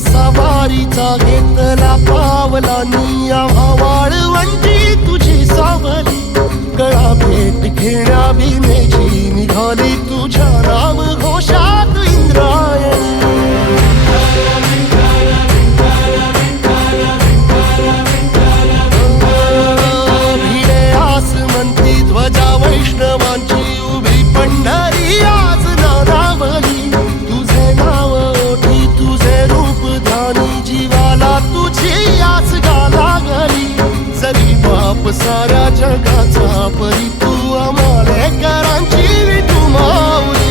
सवारीचा घेतला पावला निया वाळवंटी तुझी सावली गळा भेट घेण्या भीमेची निघाली तुझ्या नाम घोषात इंद्रायणी भिडे आसमंती ध्वजा वैष्णवांची उभी पंढरी आज नादावली तुझे नाव ओठी तुझे रूप ध्यानी जीवाला तुझी आस लागली जरी बाप साऱ्या जगाचा परी तू आमालेकरांची विठू माऊली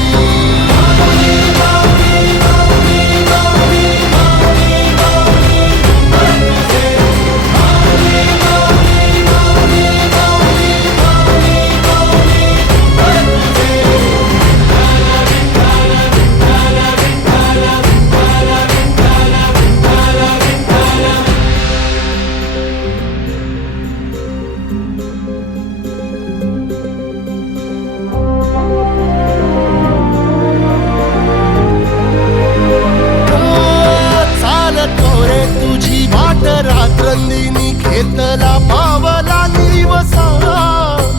रात्रंदिनी घेतला पावला निवसा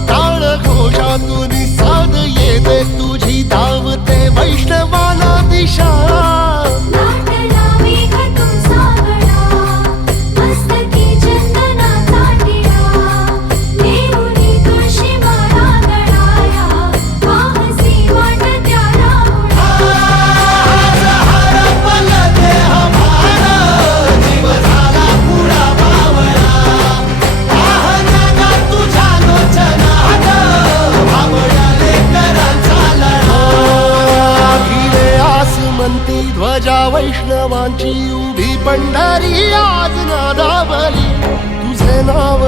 टाळ घोषातून साध येते तुझी धावते वैष्णवाला दिशा ध्वजा वैष्णवांची उभी पंढरी आज नादावली तुझे नाव